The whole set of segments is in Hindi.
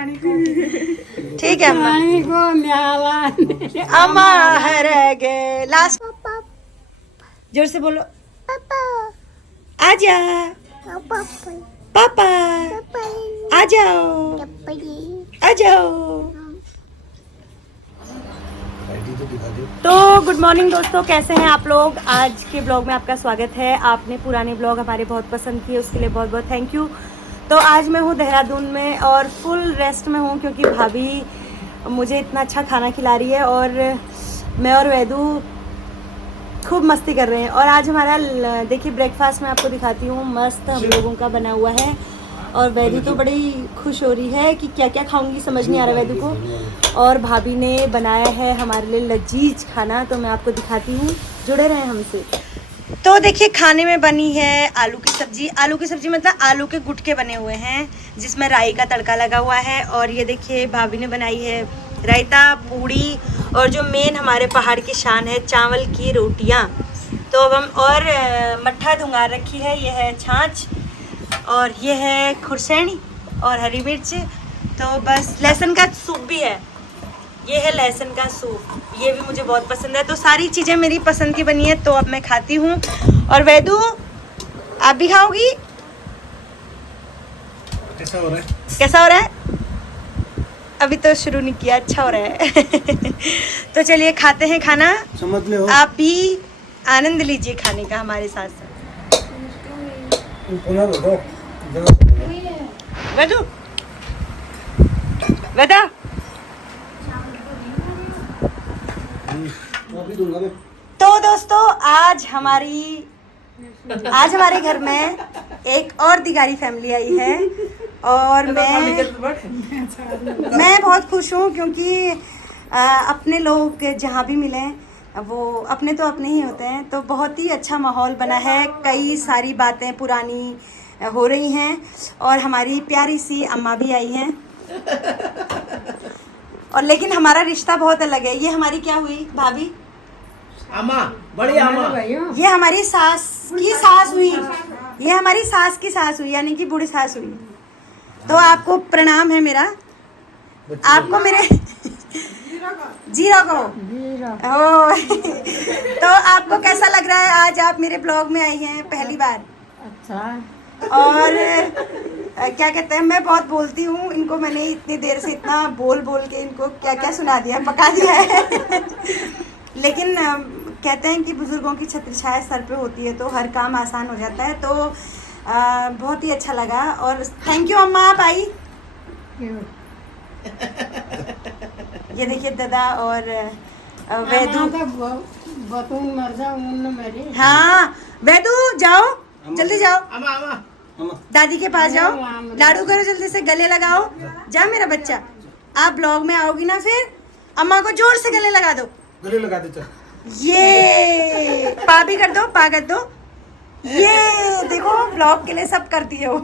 ठीक है अम्मा हर गए लास्ट जोर से बोलो आजा पापा आ जाओ आ जाओ। तो गुड मॉर्निंग दोस्तों, कैसे हैं आप लोग। आज के ब्लॉग में आपका स्वागत है। आपने पुराने ब्लॉग हमारे बहुत पसंद किए, उसके लिए बहुत बहुत थैंक यू। तो आज मैं हूँ देहरादून में और फुल रेस्ट में हूँ क्योंकि भाभी मुझे इतना अच्छा खाना खिला रही है और मैं और वैदू खूब मस्ती कर रहे हैं। और आज हमारा देखिए ब्रेकफास्ट मैं आपको दिखाती हूँ, मस्त हम लोगों का बना हुआ है। और वैदू तो बड़ी खुश हो रही है कि क्या क्या खाऊंगी, समझ नहीं आ रहा वैदू को। और भाभी ने बनाया है हमारे लिए लजीज खाना, तो मैं आपको दिखाती हूँ, जुड़े रहें हमसे। तो देखिए खाने में बनी है आलू की सब्जी। आलू की सब्जी मतलब आलू के गुटके बने हुए हैं जिसमें राई का तड़का लगा हुआ है। और ये देखिए भाभी ने बनाई है रायता, पूड़ी और जो मेन हमारे पहाड़ की शान है चावल की रोटियां। तो अब हम और मट्ठा धुंगार रखी है, ये है छाछ और ये है खुरसैनी और हरी मिर्च। तो बस लहसुन का सूप भी है, ये है लहसुन का सूप, ये भी मुझे बहुत पसंद है। तो सारी चीज़ें मेरी पसंद की बनी है, तो अब मैं खाती हूँ। और वैदू आप भी खाओगी? कैसा हो रहा है? कैसा हो रहा है? अभी तो शुरू नहीं किया, अच्छा हो रहा है। तो चलिए खाते हैं खाना, समझ ले हो। आप भी आनंद लीजिए खाने का हमारे साथ साथ। वैदू वैदा तो दोस्तों आज हमारे घर में एक और दिगारी फैमिली आई है और मैं बहुत खुश हूँ क्योंकि अपने लोग जहाँ भी मिले वो अपने तो अपने ही होते हैं। तो बहुत ही अच्छा माहौल बना है, कई सारी बातें पुरानी हो रही हैं और हमारी प्यारी सी अम्मा भी आई हैं। और लेकिन हमारा रिश्ता बहुत अलग है। ये हमारी क्या हुई भाभी? अम्मा, बड़ी अम्मा। ये हमारी सास की सास हुई, ये हमारी सास की सास हुई, यानी कि बूढ़ी सास हुई। तो आपको प्रणाम है मेरा, आपको मेरे जीरो को ओ। तो आपको कैसा लग रहा है आज आप मेरे ब्लॉग में आई हैं पहली बार? अच्छा। और क्या कहते हैं, मैं बहुत बोलती हूँ, इनको मैंने इतनी देर से इतना बोल के इनको क्या क्या सुना दिया, पका दिया है। लेकिन कहते हैं कि बुजुर्गों की छत्र छाया सर पे होती है तो हर काम आसान हो जाता है। तो बहुत ही अच्छा लगा और थैंक यू अम्मा आप आई। ये देखिए दादा और वैदू। हाँ वैदू जाओ, जल्दी जाओ दादी के पास जाओ, लाडू करो, जल्दी से गले लगाओ। जा मेरा बच्चा, आप ब्लॉग में आओगी ना फिर अम्मा को जोर से गले लगा दो। गले लगा दे चल। ये पा भी कर दो, पा कर दो। ये देखो ब्लॉग के लिए सब करती है वो।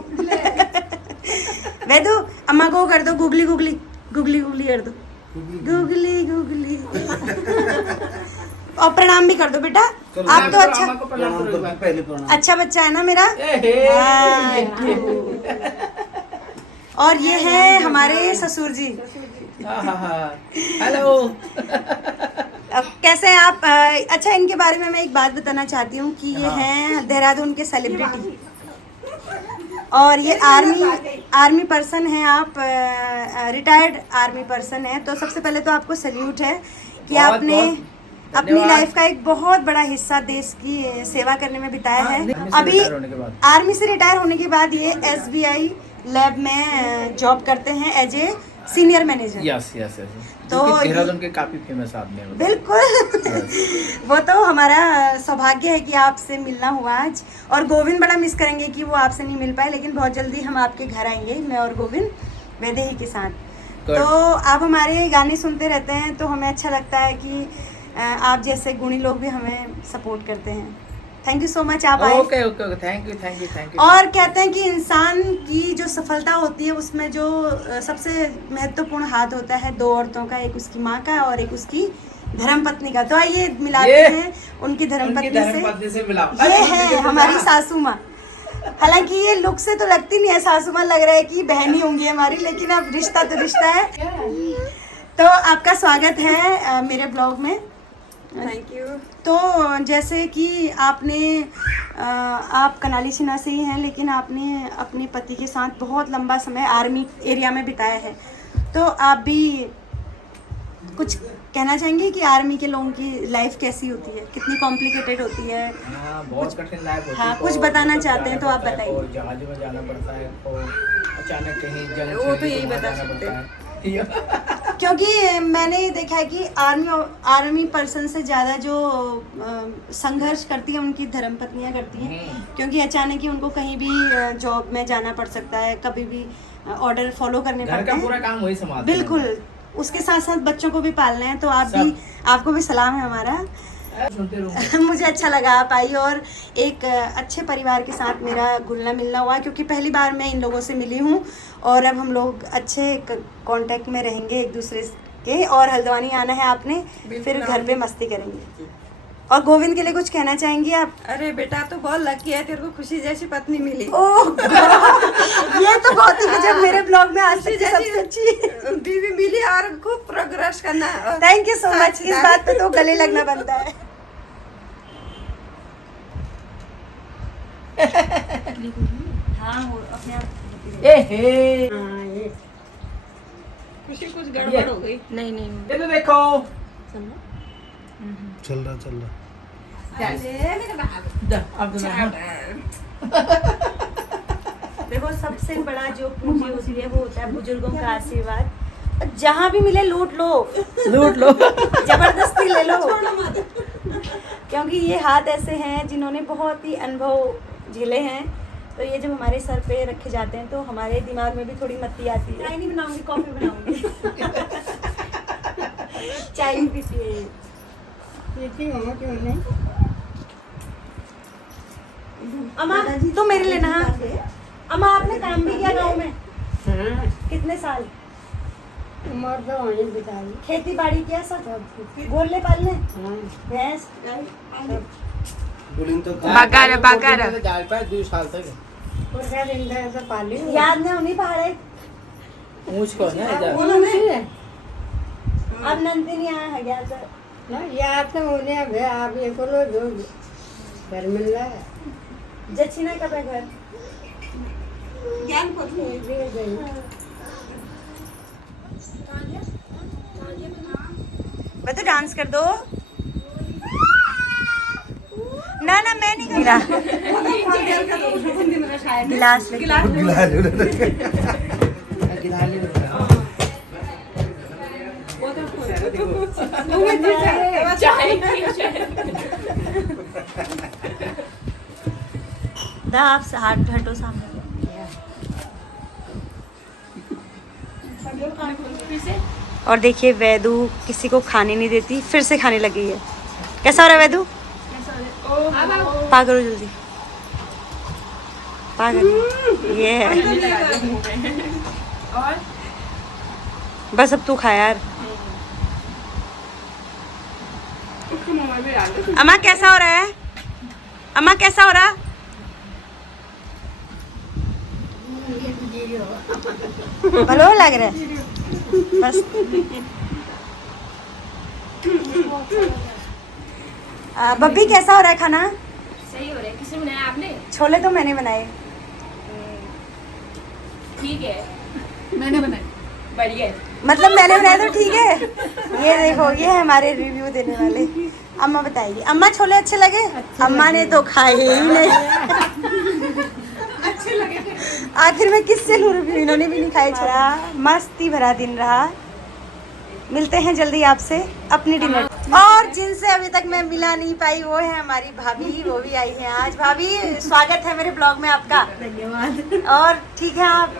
वैदू अम्मा को कर दो गुगली गुगली गुगली गुगली कर दो, गुगली गुगली। और प्रणाम भी कर दो बेटा, आप तो अच्छा पहले प्रणाम। अच्छा बच्चा है ना मेरा। और ये है हमारे ससुर जी। हेलो। कैसे हैं आप? अच्छा इनके बारे में मैं एक बात बताना चाहती हूँ कि ये हैं देहरादून के सेलिब्रिटी और ये आर्मी पर्सन हैं। आप रिटायर्ड आर्मी पर्सन हैं। तो सबसे पहले तो आपको सैल्यूट है कि आपने अपनी लाइफ का एक बहुत बड़ा हिस्सा देश की सेवा करने में बिताया है। अभी आर्मी से रिटायर होने के बाद ये SBI लैब में जॉब करते हैं as a senior manager. Yes तो देहरादून के काफी फेमस आदमी हैं। बिल्कुल। वो तो हमारा सौभाग्य है कि आपसे मिलना हुआ आज। और गोविंद बड़ा मिस करेंगे कि वो आपसे नहीं मिल पाए, लेकिन बहुत जल्दी हम आपके घर आएंगे, मैं और गोविंद वैदेही के साथ। तो आप हमारे गाने सुनते रहते हैं तो हमें अच्छा लगता है कि आप जैसे गुणी लोग भी हमें सपोर्ट करते हैं। थैंक यू सो मच आप आए। Okay thank you. और कहते हैं कि इंसान की जो सफलता होती है उसमें जो सबसे महत्वपूर्ण हाथ होता है दो औरतों का, एक उसकी माँ का और एक उसकी धर्मपत्नी का। तो आइए मिलाते हैं उनकी धर्मपत्नी से। मिला। ये है हमारी सासू माँ। हालांकि ये लुक से तो लगती नहीं है सासू माँ, लग रहा है कि बहन ही होंगी हमारी, लेकिन अब रिश्ता तो रिश्ता है। तो आपका स्वागत है मेरे ब्लॉग में। Thank you. तो जैसे कि आपने आप कनाली सिन्हा से ही हैं, लेकिन आपने अपने पति के साथ बहुत लंबा समय आर्मी एरिया में बिताया है, तो आप भी कुछ कहना चाहेंगे कि आर्मी के लोगों की लाइफ कैसी होती है, कितनी कॉम्प्लिकेटेड होती है? हाँ, बहुत कठिन लाइफ होती है। हाँ, कुछ बताना चाहते हैं तो आप बताइए। जहाज में जाना पड़ता है और अचानक कहीं जंग वो तो छिड़ी यही वहाँ बता जाना सकते पड़ता है। क्योंकि मैंने ये देखा है कि आर्मी पर्सन से ज़्यादा जो संघर्ष करती है उनकी धर्मपत्नियां करती हैं, क्योंकि अचानक ही उनको कहीं भी जॉब में जाना पड़ सकता है, कभी भी ऑर्डर फॉलो करने घर पड़ते का हैं। पूरा काम वही संभालते हैं। बिल्कुल, उसके साथ साथ बच्चों को भी पालना है, तो आप भी, आपको भी सलाम है हमारा। सुनते रहो। मुझे अच्छा लगा आप आई और एक अच्छे परिवार के साथ मेरा घुलना मिलना हुआ, क्योंकि पहली बार मैं इन लोगों से मिली हूँ और अब हम लोग अच्छे कांटेक्ट में रहेंगे एक दूसरे के। और हल्द्वानी आना है आपने, फिर घर पे मस्ती करेंगे। और गोविंद के लिए कुछ कहना चाहेंगी आप? अरे बेटा तो बहुत लकी है, तेरे को खुशी जैसी पत्नी मिली। ओह ये तो बहुत ही गजब, मेरे ब्लॉग में आज तक की सबसे अच्छी बीवी मिली और खूब प्रोग्रेस करना है। Thank you so much. इस बात पे तो गले लगना बनता है। हाँ, वो अपने आप कुछ गड़बड़ हो गई। नहीं नहीं ये तो देखो चल रहा देखो, सबसे बड़ा जो पूंजी होती है वो होता है बुजुर्गों का आशीर्वाद। जहाँ भी मिले लूट लो जबरदस्ती ले लो, क्योंकि ये हाथ ऐसे हैं जिन्होंने बहुत ही अनुभव झेले हैं। तो ये जब हमारे सर पे रखे जाते हैं तो हमारे दिमाग में भी थोड़ी मत्ती आती है। चाय नहीं बनाऊंगी, कॉफी बनाऊंगी। चाय भी पीती है ये। अम्मा तो मेरे लिए ना, अम्मा आपने काम भी किया गाँव में? कितने साल? खेती बाड़ी किया सब? गोले पालने, भैंस? बोलिंग तो बागारा 2 साल तक याद नहीं उन्हीं पहाड़े मुझ को ना अब नंदिनी यहाँ है गया सर। जच्छिना कब है घर? बता, डांस कर दो ना। ना मैं नहीं कर रहा। गिलास दा, आप हाथ हटो सामने। और देखिए वैदू किसी को खाने नहीं देती, फिर से खाने लगी है। कैसा हो रहा है वैदू? पा करो जल्दी, पा करो। ये है बस, अब तू खा यार। अम्मा कैसा हो रहा है? अम्मा कैसा हो रहा? भलो लग रहा है बस। बब्बी कैसा हो रहा है खाना? सही हो रहा है। किसने बनाया? आपने? छोले तो मैंने बनाए। ठीक है, मैंने बनाया। बढ़िया है। मतलब मैंने बनाया तो ठीक है। ये देखो, ये है हमारे रिव्यू देने वाले। अम्मा बताइए, अम्मा छोले अच्छे लगे? अम्मा ने तो खाए ही नहीं। अच्छे लगे थे। आखिर में किससे लूं रिव्यू, इन्होंने भी नहीं खाए। छोड़ा मस्ती भरा दिन रहा। मिलते हैं जल्दी आपसे अपनी डिनर। और जिनसे अभी तक मैं मिला नहीं पाई वो है हमारी भाभी, वो भी आई है आज। भाभी स्वागत है मेरे ब्लॉग में आपका। धन्यवाद। और ठीक है, आप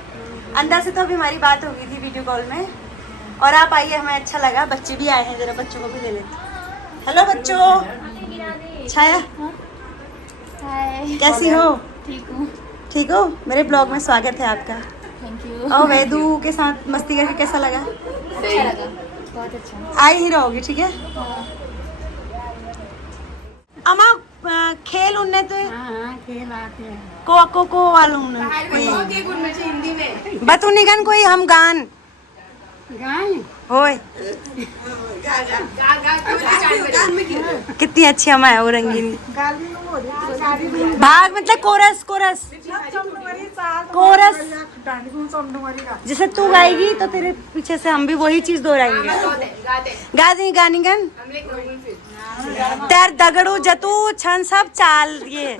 अंदर से तो अभी हमारी बात हो गई थी वीडियो कॉल में, और आप आइए, हमें अच्छा लगा। बच्चे भी आए हैं, जरा बच्चों को भी ले लेते। हेलो बच्चों। छाया कैसी हो? ठीक हूँ। ठीक हो? मेरे ब्लॉग में स्वागत है आपका। Thank you. और वैदू के साथ मस्ती करके कैसा लगा? अच्छा लगा, बहुत अच्छा। आई ही रहोगी, ठीक है? अम्मा खेल उनने तो हाँ खेल आते हैं। को वालों ने हिंदी में बतू निगन कोई हम गान होए कितनी अच्छी हम है वो रंगीनी भाग मतलब कोरस कोरस कोरस जैसे तू गाएगी तो तेरे पीछे से हम भी वही चीज दोहराएंगे गा दे गानी गन तेर दगड़ू जतू छन सब चाल ये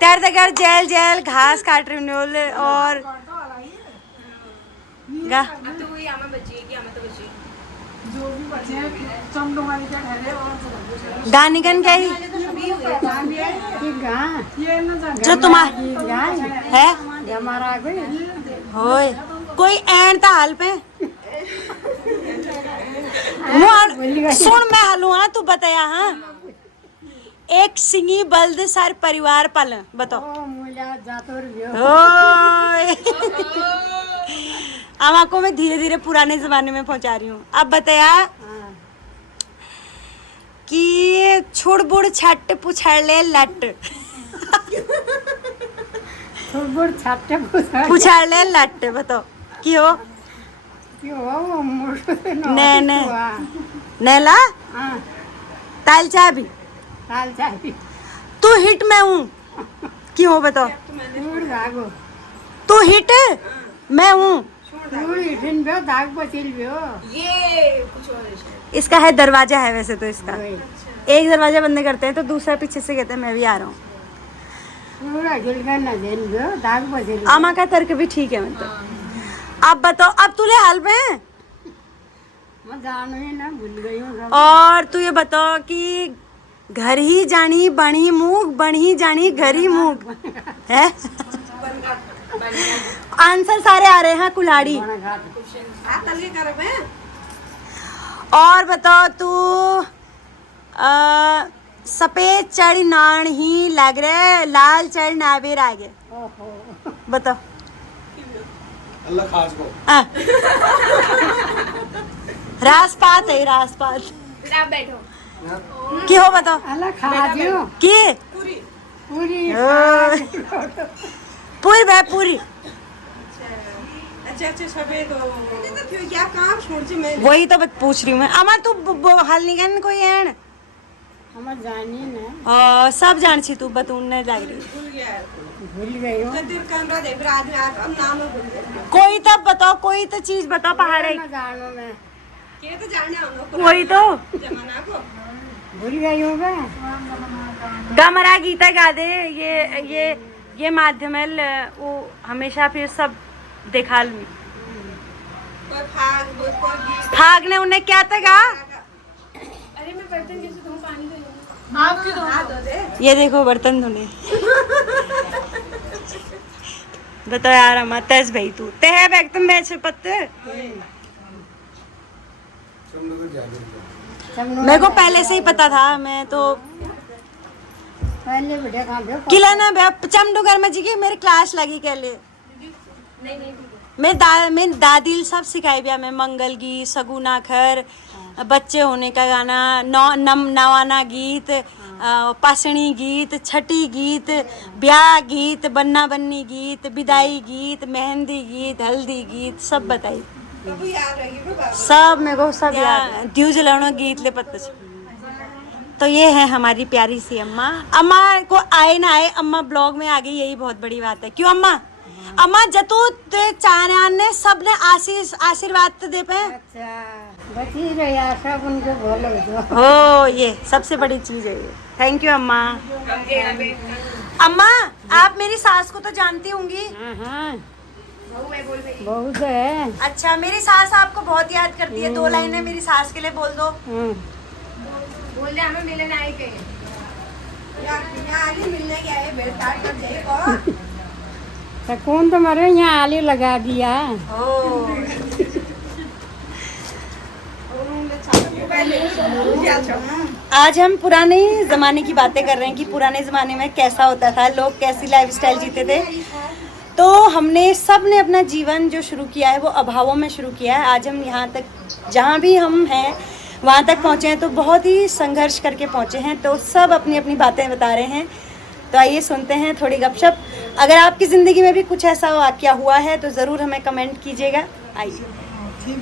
तेर दगड़ जेल जेल घास काट रही और गा गानी गन क्या ही जो तुम्हारा है होए कोई एंड था हाल पे सुन मैं हलू हाँ तू बताया हाँ एक सिंगी बल्द सर परिवार पाल बताओ अब आपको मैं धीरे धीरे पुराने जमाने में पहुंचा रही हूँ। अब बताया कि छुड़ बुड़ छट पुछड़ले लट पुछड़ले लट बताओ क्यों ने नेला ताल चाय भी तू हिट में हूँ क्यों बताओ तू हिट मैं हूँ इसका है दरवाजा है वैसे तो इसका एक दरवाजा बंद करते हैं तो दूसरा पीछे से कहते हैं मैं भी आ रहा हूँ। आमा का तर्क भी ठीक है मतलब। अब बताओ अब तुले हाल में और तू ये बताओ कि घर ही जानी बणी मूग बणी जानी घर ही मूग है आंसर सारे आ रहे हैं कुल्हाड़ी। और बताओ तू सफेद चढ़ नान ही लग रहे लाल चढ़ नावेर आगे बताओ अल्लाह खास को रासपात है रासपात आप बैठो की हो बताओ की पूरी भाई पूरी अच्छा सफेद क्या काम छोड़ ची मैं वही तो पूछ रही हूँ मैं अमा तू हाल निगन कोई है सब जान छी तू बतून लग रही कमरा दे फिर आदमी अब नाम भूल गए कोई तब बताओ कोई तो चीज बताओ पहाड़ है के तो जाने हम लोग वही तो जमाना को भूल गई होगा गमरा गीता गा दे ये माध्यम है वो हमेशा फिर सब देखा लूं कोई कोई भाग ने उन्हें क्या था गा अरे मैं बर्तन कैसे धोऊं पानी दे आप क्यों दो दे ये देखो बर्तन धोने बताओ यार अम्मा तेज भाई तू ते है बैग तुम बैच पत्ते मेरे को पहले से ही पता था मैं तो पहले बेटा कहाँ गए किला ना चमडूगर में जी की मेरी क्लास लगी के लिए मैं दादी सब सिखाई भी मैं मंगल गीत सगुना खर बच्चे होने का गाना नवाना गीत पासणी गीत छठी गीत ब्याह गीत बन्ना बन्नी गीत विदाई गीत मेहंदी गीत हल्दी गीत सब बताई सब मेरे को सब याद द्यू जलाना गीत ले पता तो ये है हमारी प्यारी सी अम्मा। अम्मा को आए ना आए अम्मा ब्लॉग में आ गई यही बहुत बड़ी बात है। क्यों अम्मा अम्मा जतू ते चार ने सबने आशीर्वाद तो दे पे अच्छा बची रही आशा उनके बोलो जो हो ये सबसे बड़ी चीज है ये। थैंक यू अम्मा। अम्मा आप मेरी सास को तो जानती होंगी। हाँ बहुत है। अच्छा मेरी सास आपको बहुत याद करती है। 2 लाइनें मेरी सास के लिए बोल दो। बोल दे हमें मिलने आए के यहाँ आली मिलने गया है बेटा कर जाएगा तो कौन तुम्हारे यहाँ आली लगा दिया आज हम पुराने ज़माने की बातें कर रहे हैं कि पुराने ज़माने में कैसा होता था, लोग कैसी लाइफस्टाइल जीते थे। तो हमने सब ने अपना जीवन जो शुरू किया है वो अभावों में शुरू किया है। आज हम यहाँ तक जहाँ भी हम हैं वहाँ तक पहुँचे हैं, तो बहुत ही संघर्ष करके पहुँचे हैं। तो सब अपनी अपनी बातें बता रहे हैं, तो आइए सुनते हैं थोड़ी गपशप। अगर आपकी ज़िंदगी में भी कुछ ऐसा वाक़या हुआ है तो ज़रूर हमें कमेंट कीजिएगा। आइए।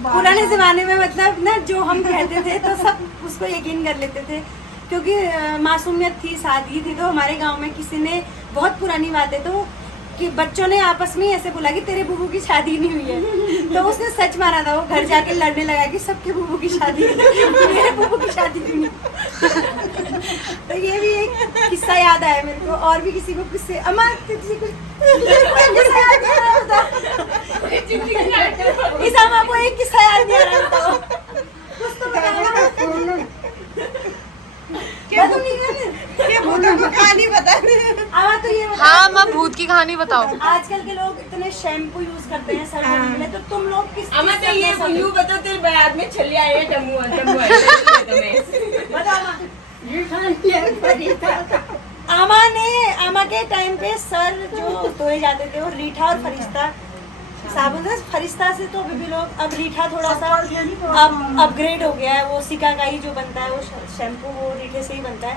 पुराने ज़माने में मतलब ना जो हम कहते थे तो सब उसको यकीन कर लेते थे, क्योंकि मासूमियत थी, सादगी थी। तो हमारे गांव में किसी ने, बहुत पुरानी बात है, तो कि बच्चों ने आपस में ऐसे बोला कि तेरे बुबू की शादी नहीं हुई है, तो उसने सच माना था। वो घर जाके लड़ने लगा कि सबके बुबू की शादी है, मेरे बुबू की शादी क्यों नहीं। तो ये भी एक किस्सा याद आया मेरे को। और भी किसी को किससे अम्मा किसी को किस्सा याद नहीं आ रहा था। इस अम्मा को एक किस्सा याद नहीं आ रहा था, कुछ तो बताओ। क्या तुम नहीं कहने? ये भूतों को कहानी बता आवा तो ये बताओ। हाँ माँ भूत की कहानी बताओ। आजकल के लोग इतने शैम्पू यूज करते हैं सर धोने के लिए, तो तुम लोग किस अम्मा तो ये यू बता तेरे बाद में चली आई है जम्मू जम्मू आमा के टाइम पे सर जो धोए जाते थे वो रीठा और फरिश्ता साबुन है। फरिश्ता से तो अभी भी लोग, अब रीठा थोड़ा सा अब अपग्रेड हो गया है। वो सिका का ही जो बनता है वो शैम्पू वो रीठे से ही बनता है।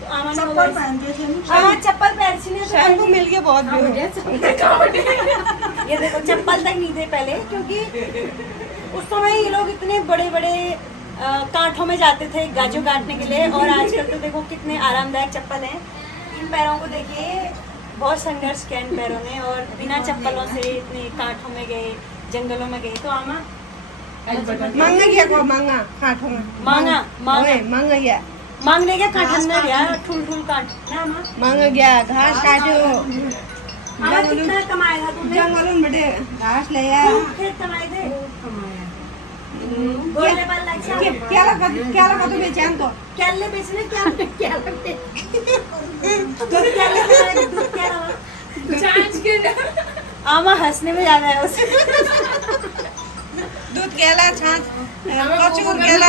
तो आमा ने चप्पल पहनती नहीं, शैम्पू मिल गया बहुत ये देखो चप्पल तक नहीं थे पहले, क्योंकि उस समय ये लोग इतने बड़े बड़े कांठों में जाते थे गाजों काटने के लिए। और आजकल तो देखो कितने आरामदायक चप्पल हैं। इन पैरों को देखिए, बहुत संघर्ष किया इन पैरों ने, और बिना चप्पलों से इतने कांठों में गए, जंगलों में गए। तो आमा मांगा गया को मांगा काठों में मांगा मांगा गया मांगने के काठन में गया, ठुल ठुल काट ना आमा। मांगा गया घास काटो आमा कितना कमाया था तुमने? जंगलों में बड़े घास ले आया। खेत कमाए थे, बोलने पर लग गया। क्या लगा तुम्हें जान तो केले बेचने क्या लगते? दूध क्या लगा? जांच के आमा हंसने में ज्यादा है उसे। दूध केला छाछ कचूर केला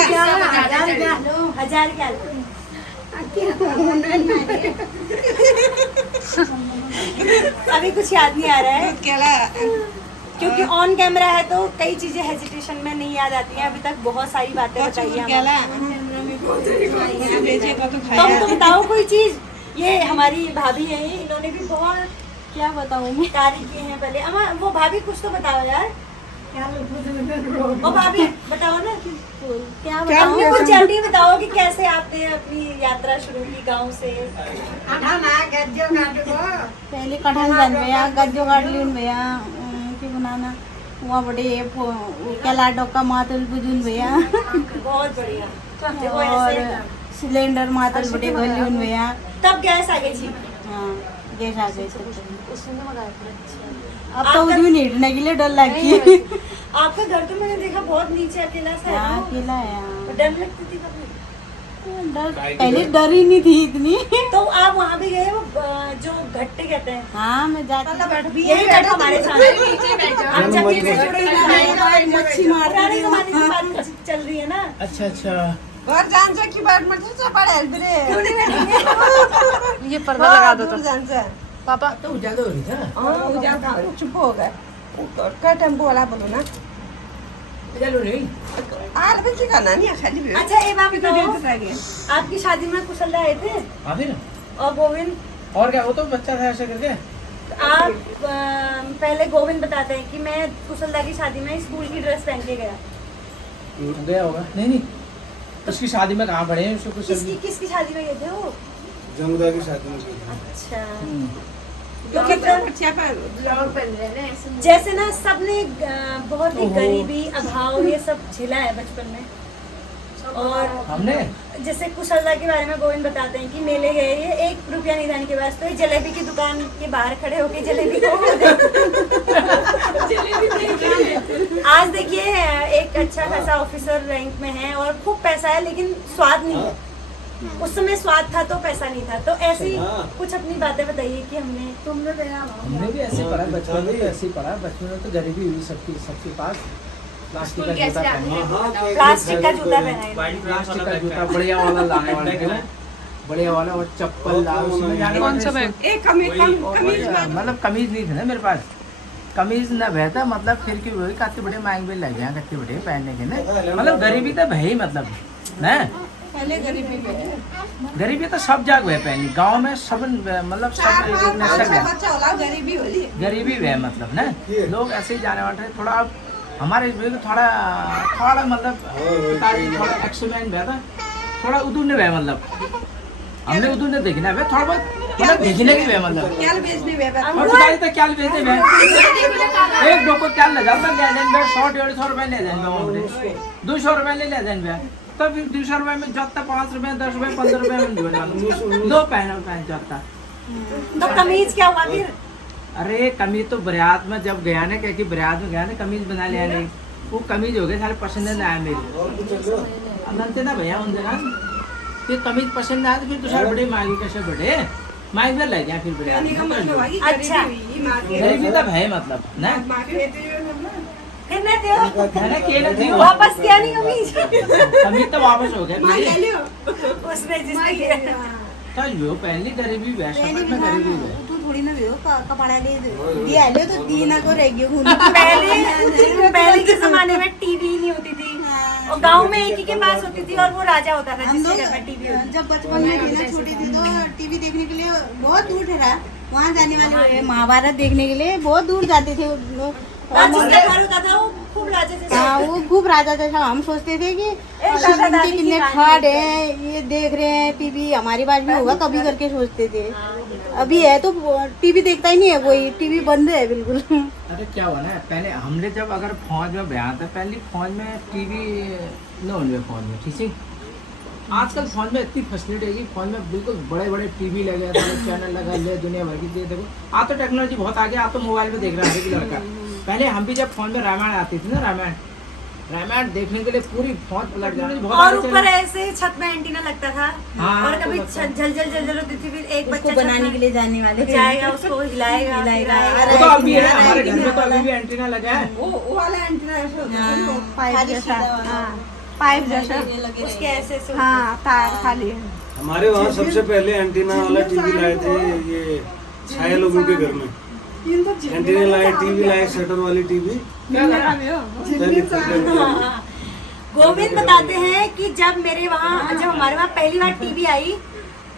1000 क्या अभी कुछ याद नहीं आ रहा है, दूध केला क्योंकि ऑन कैमरा है तो कई चीजें हेजिटेशन में नहीं याद आती हैं। अभी तक बहुत सारी बातें बताई हैं। केला बेचे को तो खाया। तुम बताओ कोई चीज। ये हमारी भाभी है, इन्होंने भी बहुत क्या बताऊं मैं कार्य किए हैं पहले। अम्मा वो भाभी कुछ तो बताओ यार। वो भाभी बताओ ना क्या बताओ, कुछ जल्दी बताओ कि कैसे आपने अपनी यात्रा शुरू की गांव से। पहले कठहल बन गया, गज्जो काट लीन भैया की बनाना वहाँ बड़े केला डोका मातल बुजुन भैया, बहुत बढ़िया। देखो और ऐसे सिलेंडर मातल बड़े भल्यून भैया। तब गैस आ गई थी। हाँ गैस आ गई अब तो उसमें नीटने के लिए डर लगती है। आपका घर तो मैंने देखा बहुत नीचे अकेला सा है हाँ ना? अकेला है हाँ। डर लगती थी कभी? डर पहले डर ही नहीं थी इतनी। तो आप वहाँ भी गए, वो जो घट्टे कहते हैं, हाँ मैं जाती यही घट्टा हमारे साथ हम जब से जुड़े हैं, मच्छी मारती पुराने थी जमाने की बात चल रही है ना। अच्छा अच्छा घर जान से की बात मत से पड़े रे ये पर्दा लगा दो तो जान से पापा। तो उजाला हो रही था। हां वो जान था चुप हो गए का टेम्पो वाला बोलो ना उजाला हो रही। आर भी की करना नहीं खाली भी अच्छा एक बात बताओ, रह गया आपकी शादी में कुशलदा आए थे आते ना और गोविंद? और क्या, वो तो बच्चा था ऐसे करके। आप पहले गोविंद बताते हैं कि मैं कुशलदा की शादी में स्कूल की ड्रेस पहन के गया। गया होगा। नहीं नहीं उसकी शादी में कहाँ पड़े हैं उसको कुछ। किसकी शादी में गए थे वो? जमुदा की शादी में गए। अच्छा तो कितना बच्चा पर जैसे ना सबने बहुत ही गरीबी अभाव ये सब झेला है बचपन में। और हमने जैसे कुशलदा के बारे में गोविंद बताते हैं कि मेले गए, ये 1 रुपया नहीं था इनके पास, तो ये जलेबी की दुकान के बाहर खड़े होके जलेबी को आज देखिए एक अच्छा खासा ऑफिसर रैंक में है और खूब पैसा है, लेकिन स्वाद नहीं है। उस समय स्वाद था तो पैसा नहीं था। तो ऐसी कुछ अपनी बातें बताइए कि हमने भी ऐसे पढ़ा बचपन में, तो ऐसे ही पढ़ा बचपन में। तो गरीबी हुई सबके पास। प्लास्टिक का जूता पहना, प्लास्टिक का जूता पहना है। प्लास्टिक का जूता बढ़िया वाला लाने वाले थे ना, बढ़िया वाला। और चप्पल ला उसमें जाने कौन सा बैग? एक कमीज मतलब कमीज नहीं थी ना मेरे पास। कमीज न बहता मतलब फिर की वही काते बड़े मांग भी लग गया कत्ते बड़े पहनने के ना। मतलब गरीबी तो भई मतलब ना पहले गरीबी में गरीबी तो सब जगह है पहले गांव में सब मतलब सब एक नशा है बच्चा होला गरीबी होली गरीबी है मतलब ना लोग ऐसे ही जाने वाले थोड़ा हमारे इसमें तो थोड़ा थोड़ा मतलब पिताजी थोड़ा एक्सीडेंट हुआ था थोड़ा उधर ने हुआ मतलब हमने उधर ने देखना है थोड़ा बहुत मतलब देखने की हुआ मतलब क्या बेचने बेबा और पिताजी तो क्या बेचते हैं एक दो को क्या ले जाता ले जाएंगे 100-150 रुपए ले जाएंगे 200 रुपए ले जाएंगे तो फिर 200 रुपए में जाता 5 रुपए 10 रुपए 15 रुपए में दो पहन जाता तो कमीज क्या हुआ फिर? अरे कमीज तो बरात में जब गया ना क्या कि बरात में गया ना कमीज बना लिया नहीं वो कमीज हो गए सारे पसंद नहीं आया मेरे बनते ना भैया उन दिन फिर कमीज पसंद आया तो फिर दूसरा बड़े मांगी कैसे बड़े मांग में लग गया फिर बरात अच्छा गरीबी तब है मतलब ना फिर नहीं दियो है ना के ना दियो वापस किया नहीं कमीज कमीज तो वापस हो गया उसने जिसने किया तो जो पहली गरीबी वैसा में गरीबी है तू थोड़ी ना दियो कपड़ा ले दिया ले तो दीना को रह गयो पहले के जमाने में टीवी नहीं होती थी और गांव में एक ही के पास होती थी और वो राजा होता था हम जिसके लोग घर में टीवी होती जब बचपन में थी ना छोटी थी तो टीवी देखने के लिए बहुत दूर ठहरा वहाँ जाने वाले महाभारत देखने के लिए बहुत दूर जाते थे लोग और जिसका घर होता था वो खूब राजा जैसा हाँ वो खूब राजा जैसा हम सोचते थे कि इनके कितने ठाड है ये देख रहे हैं टीवी हमारी बात भी होगा कभी करके सोचते थे अभी है तो टीवी देखता ही नहीं है कोई टीवी बंद है बिल्कुल अरे क्या हुआ ना पहले हमने जब अगर फौज में गया था पहले फौज में टीवी न होने फौज में ठीक है आजकल फौज में इतनी फैसिलिटी है कि फौज में बिल्कुल बड़े बड़े टीवी लगे चैनल लगा ले दुनिया भर की देखो आज तो टेक्नोलॉजी बहुत आ गया आप तो मोबाइल में देख रहे हैं लड़का पहले हम भी जब फोन में रामायण आती थी ना रामायण देखने के लिए पूरी फौज पलट जाती थी और ऊपर ऐसे छत में एंटीना लगता था हाँ, और कभी झल होती थी फिर एक उसको बच्चा बनाने के लिए जाने वाले थे जाएगा उसको हिलाएगा वो तो अभी है हमारे घर में तो अभी भी एंटीना लगा है वो वाला एंटीना ऐसे होता है ना, पाइप जैसा पाइप जैसा उसके ऐसे से हाँ तार खाली है हमारे वहाँ सबसे पहले एंटीना वाला टीवी लाए थे ये छाया लोगों के घर में एंटीना लाए टीवी लाए शटर वाली टीवी गोविंद बताते हैं कि जब हमारे वहाँ पहली बार टीवी आई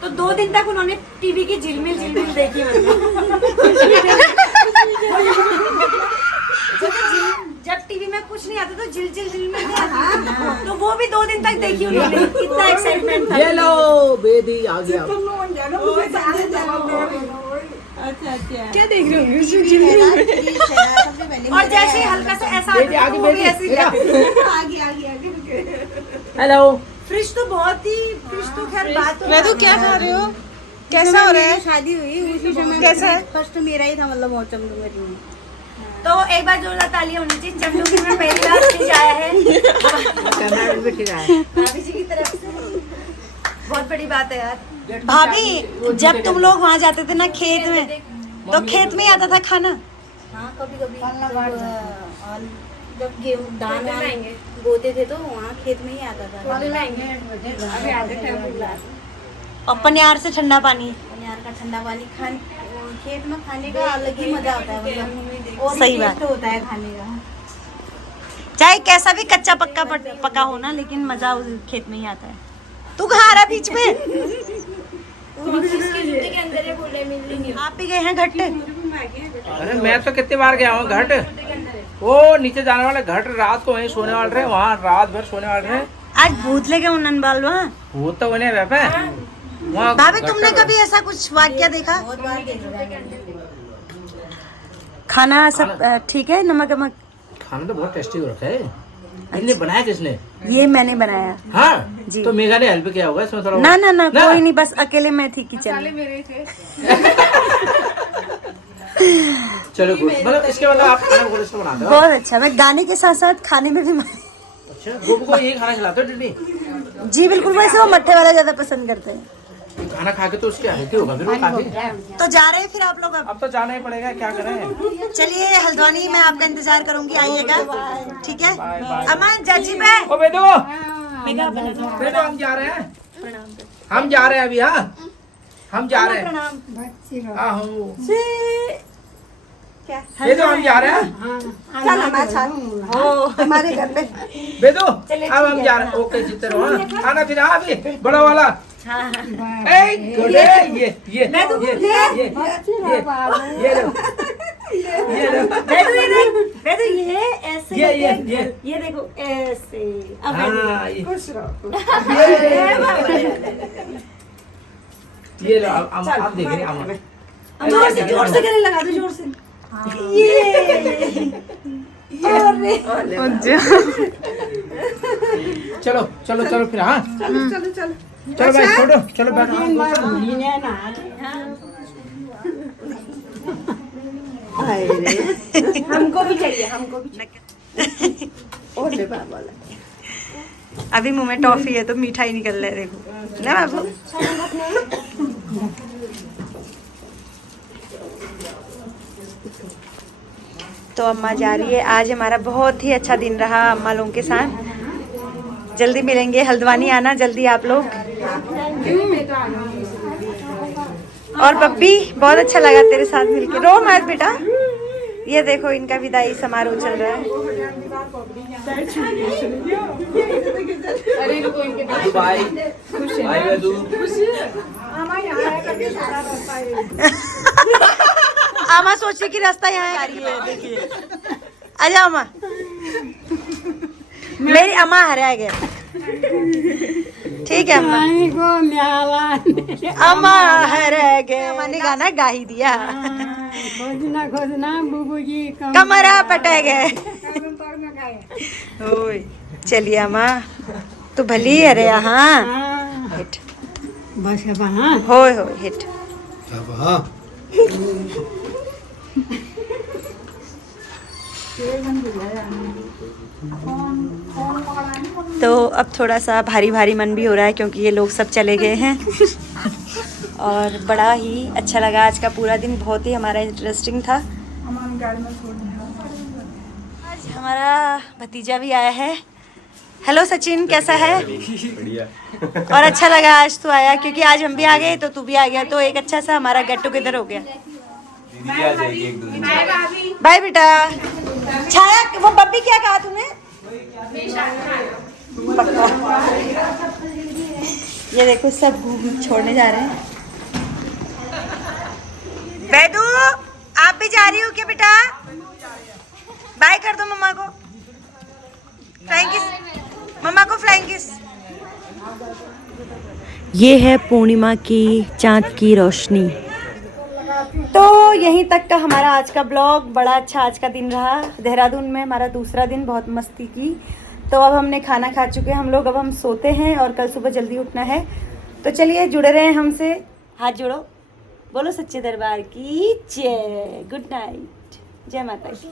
तो 2 दिन तक उन्होंने टीवी की झिलमिल देखी जब टीवी में कुछ नहीं आता तो झिलमिल तो वो भी 2 दिन तक देखी उन्होंने इतना एक्साइटमेंट था ये लो बेदी आ गया अच्छा क्या देख रहे होंगे और जैसे ही हल्का सा ऐसा आता है, वो भी ऐसे ही आगे हेलो फ्रिज तो खैर बात मैं तो क्या खा रहे हो कैसा हो रहा है शादी हुई उसी समय कैसा है? फर्स्ट तो मेरा ही था मतलब बहुत चमचम में तो एक बार जोरदार तालियां होनी चाहिए चमचम में पहली बार फ्रिज आया है भाभी जी की तरफ से बहुत बड़ी बात है यार भाभी जब तुम लोग वहाँ जाते थे ना खेत में तो खेत में ही आता था खाना हाँ कभी जब गेहूँ धान बोते थे तो वहाँ खेत में ही आता था और पनियार से ठंडा पानी यार का ठंडा पानी खेत में खाने का अलग ही मजा होता है मतलब और सही भी बात। टेस्ट होता है खाने का चाहे कैसा भी कच्चा पक्का हो ना लेकिन मजा उस खेत में ही आता है तू कहाँ आ रहा बीच में आप भी गए हैं घट अरे मैं तो कितनी बार गया हूँ घाट वो नीचे जाने वाले घाट रात को वहीं सोने वाले रहे वहाँ रात भर सोने वाले रहे आज भूत लेके उन्नन बाल वहाँ वो तो उन्हें वैपे वहाँ भाभी तुमने कभी ऐसा कुछ वाक्य देखा बहुत बार देख रहा है खाना सब ठीक है नमक वमक खाना तो बहुत टेस्टी हो रखा है इन्हें बनाया किसने ये मैंने बनाया हाँ जी। तो मेघा ने हेल्प किया होगा इसमें थोड़ा ना कोई नहीं बस अकेले मैं थी किचन में मेरे थे चलो गुड मतलब इसके मतलब आप खाना बहुत अच्छा बनाते हो बहुत अच्छा मैं गाने के साथ साथ खाने में भी अच्छा गोपू को यही खाना खिलाते हो टिड्डी जी बिल्कुल वैसे वो मट्ठे वाला ज्यादा पसंद करते हैं खाना खा के तो उसके हेल्थी होगा फिर वो काफी तो जा रहे हैं फिर आप लोग अब अब तो जाना ही पड़ेगा क्या करें चलिए हल्द्वानी मैं आपका इंतजार करूंगी आइएगा ठीक है अमन चाची पे ओ बेटो बेटो हम जा रहे हैं हम जा रहे हैं अभी हाँ हम जा रहे हैं हाँ हम क्या बेदो हम जा रहे हैं चल हमारे साथ हमारे घर पे बेदो अब हम जा रहे हैं ओके जीते रहो हाँ? आना फिर अभी बड़ा वाला ए गुड ये ये लो बेदू ये ऐसे ये देखो ऐसे अब हाँ, ये खुश रहो ये लो आप देख रहे हैं जोर से गले लगा दो जोर से ये चलो चलो चलो फिर हाँ चलो चलो चलो चलो भाई छोड़ो चलो बैठो हमको भी चाहिए हमको भी ओले बाबा अभी मुंह में टॉफी है तो मीठा ही निकल रहा है देखो ना बाबू तो अम्मा जा रही है। आज हमारा बहुत ही अच्छा दिन रहा अम्मा लोगों के साथ। जल्दी मिलेंगे, हल्द्वानी आना जल्दी आप लोग। और बब्बी बहुत अच्छा लगा तेरे साथ मिलके। रो मत बेटा। ये देखो इनका विदाई समारोह चल रहा है। बाय बाय आमा सोची कि रास्ता यहाँ आ रही है, देखिए। आजा अम्मा। मेरी अम्मा हरा गया। ठीक है अम्मा। अम्मा हरा गए। अम्मा ने गाना गा ही दिया। खोजना बुबू जी कमरा पटे गए। ओए चलिए अम्मा तो भली अरे हाँ हिट बस हाँ होय हिट। तो अब थोड़ा सा भारी भारी मन भी हो रहा है क्योंकि ये लोग सब चले गए हैं। और बड़ा ही अच्छा लगा आज का पूरा दिन, बहुत ही हमारा इंटरेस्टिंग था। आज हमारा भतीजा भी आया है। हेलो सचिन, कैसा है? बढ़िया। और अच्छा लगा आज तू आया क्योंकि आज हम भी आ गए तो तू भी आ गया, तो एक अच्छा सा हमारा गेट टुगेदर हो गया। दीदी भी आ जाएगी एक दो दिन में। बाय बेटा। छाया वो बब्बी क्या कहा तूने? ये देखो सब छोड़ने जा रहे हैं। बैदू आप भी जा रही हो क्या बेटा? बाय कर दो मम्मा को। फ्लाइंग किस मम्मा को, फ्लाइंग किस। ये है पूर्णिमा की चांद की रोशनी। तो यहीं तक का हमारा आज का ब्लॉग। बड़ा अच्छा आज का दिन रहा। देहरादून में हमारा दूसरा दिन, बहुत मस्ती की। तो अब हमने खाना खा चुके हैं हम लोग, अब हम सोते हैं और कल सुबह जल्दी उठना है। तो चलिए जुड़े रहें हमसे। हाथ जोड़ो, बोलो सच्चे दरबार की जय। गुड नाइट, जय माता दी।